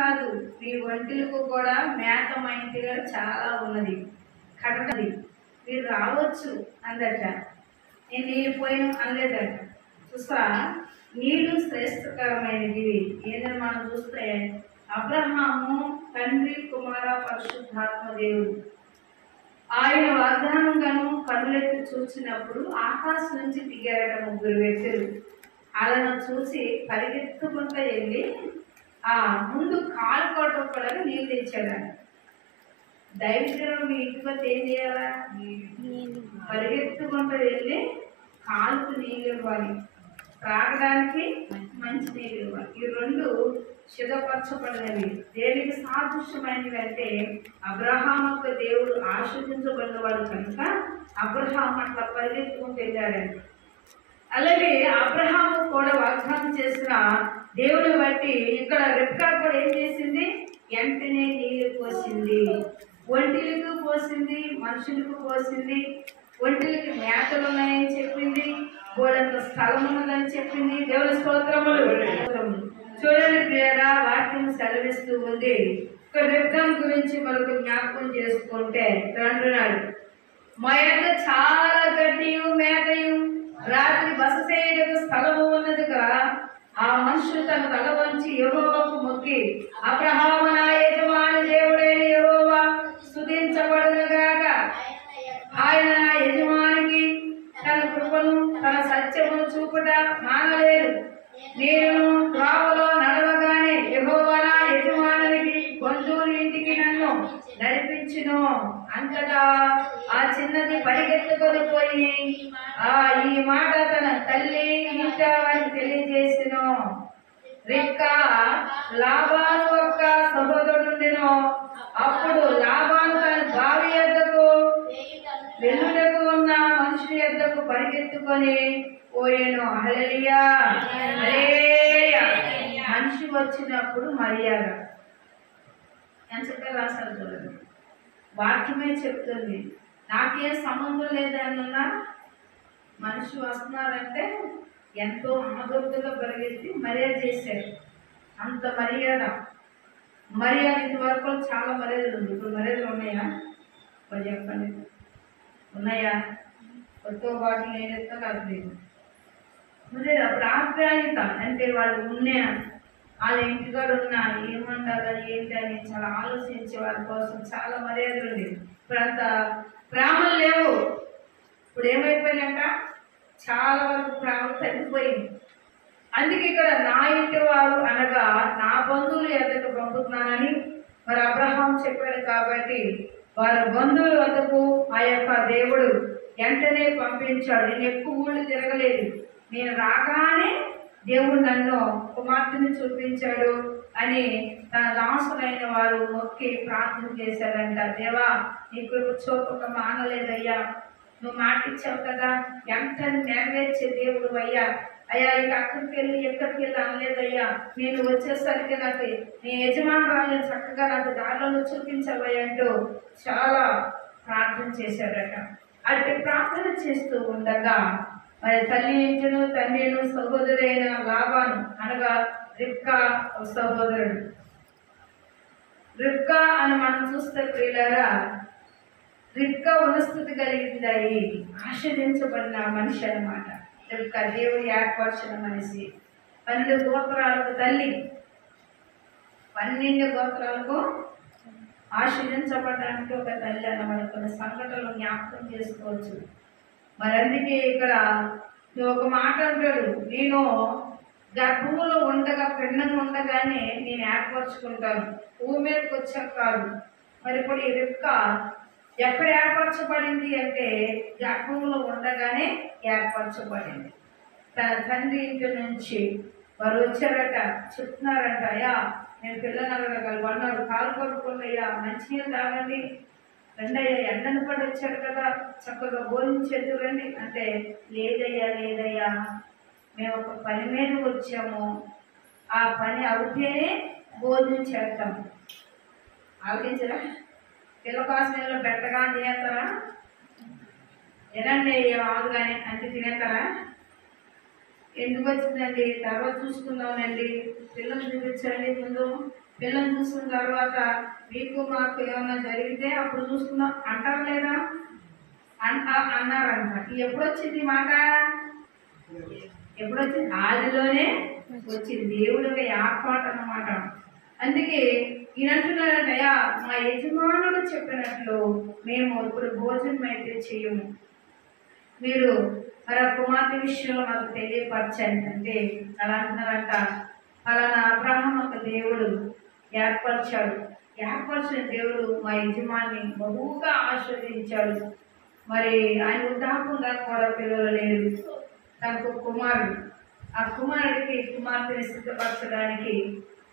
కాదు, మీ ఒంటిలకు కూడా మేత మైంటిగా చాలా ఉన్నది, కడగది, మీరు రావచ్చు అందట. నేను నీళ్ళు పోయిన అనలేదట. చూసా, నీళ్లు శ్రేష్టకరమైనవి. ఏదైనా మనం చూస్తే అబ్రహాము తండ్రి కుమార పరిశుద్ధాత్మ దేవుడు. ఆయన వాగ్దానంగాను కనులెత్తి చూసినప్పుడు ఆకాశం నుంచి దిగారట ముగ్గురు వ్యక్తులు. వాళ్ళను చూసి పరిగెత్తుకుంటూ వెళ్ళి ఆ ముందు కాలు కొట్టకుండా నీళ్ళు తెచ్చాడట. దైవజనం మీ ఇంటికి వస్తే ఏం చేయాలా? పరిగెత్తుకుంటూ వెళ్ళి కాలుకు నీళ్ళు ఇవ్వాలి, త్రాగడానికి మంచి నీళ్ళు ఇవ్వాలి. ఈ రెండు సిద్ధపరచబడినవి. దేనికి సాదృశ్యమైనవి అంటే అబ్రహాముకు దేవుడు ఆశీర్వదించబడినవాడు కనుక అబ్రహాం అట్లా పరిగెత్తుకుంటూ వెళ్ళాడండి. అలాగే అబ్రహాము కూడా వాగ్దానం చేసిన దేవుని బట్టి ఇక్కడ రెబ్కా కూడా ఏం చేసింది? వెంటనే నీళ్ళు పోసింది. ఒంటిలకు పోసింది, మనుషులకు పోసింది. ఒంటిలకి మేతలు ఉన్నాయని చెప్పింది, గోడంత స్థలం ఉన్నదని చెప్పింది. దేవుని స్తోత్రములు. చూడండి ప్రియరా, వాక్యం సెలవిస్తూ ఉంది. ఇక్కడ రెబ్కా గురించి మనకు జ్ఞాపకం చేసుకుంటే అంటున్నాడు, మా యొక్క చాలా గడ్డియు మేతయు రాత్రి బస చేయడానికి స్థలము ఉన్నదిగా ఆ మనుషులు తన తల వంచి యెహోవాకు మొక్కి, అబ్రహాము నా యజమాని దేవుడైన యెహోవా స్తుతించబడునుగాక, ఆయన నా యజమానికి తన కృపను తన సత్యమును చూపుట మానలేదు. నేను త్రోవలో నడవగానే యెహోవా నా యజమానికి బంధువుల ఇంటికి నన్ను నడిపించును. అంతటా ఆ చిన్నది పరిగెత్తుకొని పోయి ఈ మాట తన తల్లి ఇంట వారికి తెలియజేసిను. రిబ్కా లాబాను యొక్క సహోదరుడుండెను. అప్పుడు లాబాను తన బావి యొద్దకు వెల్లుటకు ఉన్న మనుషుల యొద్దకు పరిగెత్తుకొని పోయాను. హల్లెలూయా, హల్లెలూయా. మనిషి వచ్చినప్పుడు మర్యాద ఎంత రాశారు చూడండి. వాక్యమే చెప్తుంది. నాకేం సంబంధం లేదన్నా మనిషి వస్తున్నారంటే ఎంతో ఆదోర్తగా పరిగెత్తి మర్యాద చేశారు. అంత మర్యాద. ఇంతవరకు చాలా మర్యాదలు ఉంది. ఇప్పుడు మర్యాదలు ఉన్నాయా? మరి చెప్పండి, ఉన్నాయా? కొత్త వాటిని నేనెత్తా కాదు లేదు. మరి ప్రాప్యాయత అంటే వాళ్ళు ఉన్నా, వాళ్ళ ఇంటికాడ ఉన్నా ఏమంటారని ఏంటని చాలా ఆలోచించే వాళ్ళ కోసం చాలా మర్యాదలు ఉండేవి. ఇప్పుడు అంత ప్రేమలు లేవు. ఇప్పుడు ఏమైపోయినాక చాలా వరకు ప్రేమ తగ్గిపోయింది. అందుకే ఇక్కడ నా ఇంటి వారు అనగా నా బంధువులు ఎద్దకు పంపుతున్నానని మరి అబ్రహాం చెప్పాడు. కాబట్టి వారి బంధువుల వద్దకు ఆ యొక్క దేవుడు వెంటనే పంపించాడు. నేను ఎక్కువ ఊళ్ళు తిరగలేదు, నేను రాగానే దేవుడు నన్ను కుమార్తెను చూపించాడు అని తన దాసులైన వారు మొక్కి ప్రార్థన చేశారంట. దేవా, నీ కృప చూపక మానలేదయ్యా, నువ్వు మాట ఇచ్చావు కదా, ఎంత నెరవేర్చే దేవుడు అయ్యా. అయ్యా, ఇక అక్కడికి వెళ్ళి ఎక్కడికి వెళ్ళి అనలేదయ్యా, నేను వచ్చేసరికి నాకు నీ యజమానురాలను చక్కగా నాకు దారిలో చూపించవయ్యా అంటూ చాలా ప్రార్థన చేశారట. అటు ప్రార్థన చేస్తూ ఉండగా మరి తల్లి ఇంటిను తండ్రిను సహోదరైన లాబాను అనగా రిబ్కా సహోదరుడు. రిబ్కా అని మనం చూస్తే ప్రియులారా, రిబ్కా ఉన్నస్థితి కలిగిందాయి, ఆశీర్వదించబడిన మనిషి అన్నమాట. రిబ్కా దేవుడు ఏర్పరిచిన మనిషి. 12 గోత్రాలకు తల్లి. 12 గోత్రాలకు ఆశీర్వదించబడడానికి ఒక తల్లి అన్నమాట. కొన్ని సంఘటనలు జ్ఞాపకం చేసుకోవచ్చు. మరి అందుకే ఇక్కడ ఒక మాట అంటాడు, నేను గర్భంలో ఉండగా పిండంగా ఉండగానే నేను ఏర్పరచుకుంటాను, భూమి మీదకి వచ్చాక కాదు. మరి ఇప్పుడు ఈ రిబ్కా ఎక్కడ ఏర్పరచబడింది అంటే గర్భంలో ఉండగానే ఏర్పరచబడింది. తన తండ్రి ఇంటి నుంచి వారు వచ్చారట, చెప్తున్నారంట, అయ్యా నేను పిల్లలు అన్నాడు, కాలు కొడుకోండి అయ్యా, మంచినీళ్ళు తాగండి, రండి అయ్యా, ఎండను పడి వచ్చారు కదా, చక్కగా భోజించేది రండి అంటే, లేదయ్యా, మేము ఒక పని మీద వచ్చాము, ఆ పని అవుతేనే భోజనం చేస్తాము. ఆలోచించరా? పిల్ల కోసం పెట్టగా తినేస్తారా? ఏనండి ఆదు కానీ అంటే తినేస్తారా? ఎందుకు వచ్చిందండి, తర్వాత చూసుకుందామనండి, పిల్లలు చూపించండి ముందు పిల్లల్ని చూసుకున్న తర్వాత మీకు మాకు ఏమైనా జరిగితే అప్పుడు చూసుకుందాం అంటారు లేదా? అన్నారంట. ఎప్పుడు వచ్చింది మాట? ఎప్పుడు వచ్చింది? ఆదిలోనే వచ్చింది. దేవుడు ఏర్పాటు అన్నమాట. అందుకే ఈయనంటున్నారంటయ్యా, మా యజమానుడు చెప్పినట్లు మేము ఇప్పుడు భోజనం అయితే చేయము, మీరు మరి ఆ కుమార్తె విషయంలో మాకు తెలియపరచండి అంటే అలా అంటున్నారంట. అలానా అబ్రహాం ఒక దేవుడు ఏర్పరిచాడు. ఏర్పరిచిన దేవుడు మా యజమాన్ని బహుగా ఆశీర్వదించాడు. మరి ఆయన వృద్ధాపంగా కూడా పిల్లలు లేరు, తనకు కుమారుడు. ఆ కుమార్తెని సిద్ధపరచడానికి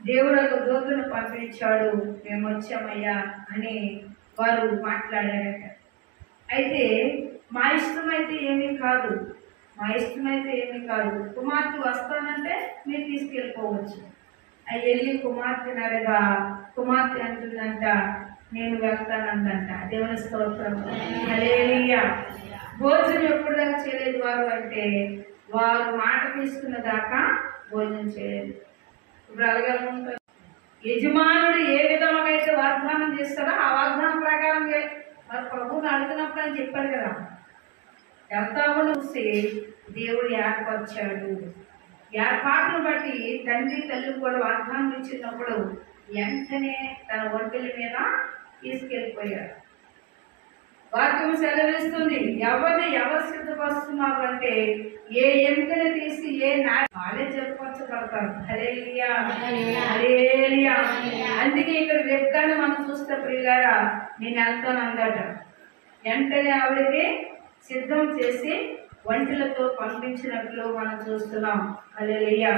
దేవుడు ఒక దూతను పంపించాడు, మేము వచ్చామయ్యా అని వారు మాట్లాడారట. అయితే మా ఇష్టమైతే ఏమీ కాదు, కుమార్తె వస్తానంటే మీరు తీసుకెళ్ళిపోవచ్చు. అవి వెళ్ళి కుమార్తెను అడగా కుమార్తె అంటుందంట, నేను వెళ్తానందంట. దేవుని స్తోత్రం, హల్లెలూయా. భోజనం ఎప్పుడు దాకా చేయలేదు వారు అంటే వారు మాట తీసుకున్న దాకా భోజనం చేయలేదు. ఇప్పుడు అలాగే ఉంటారు. యజమానుడు ఏ విధంగా అయితే వాగ్దానం చేస్తారో ఆ వాగ్దానం ప్రకారం మరి ప్రభువుని అడుగుతున్నప్పుడు అని చెప్పాడు కదా, వెళ్తామని చూసి దేవుడు ఏర్పరిచాడు. ఏర్పాటును బట్టి తండ్రి తల్లి కూడా వాగ్దానం ఇచ్చినప్పుడు వెంటనే తన ఒంటెల మీద తీసుకెళ్ళిపోయాడు. వాక్యం సెలవిస్తుంది, ఎవరు సిద్ధపరుస్తున్నారు అంటే ఏ ఎముకని తీసి వాళ్ళే చెప్పపరచబడతారు. హల్లెలూయా, హల్లెలూయా. అందుకే ఇక్కడ రెబ్కాను మనం చూస్తే ప్రియులారా, నేను వెళ్తాను అందట. వెంటనే ఆవిడకి సిద్ధం చేసి ఒంటెలతో పంపించినట్లు మనం చూస్తున్నాం. హల్లెలూయా.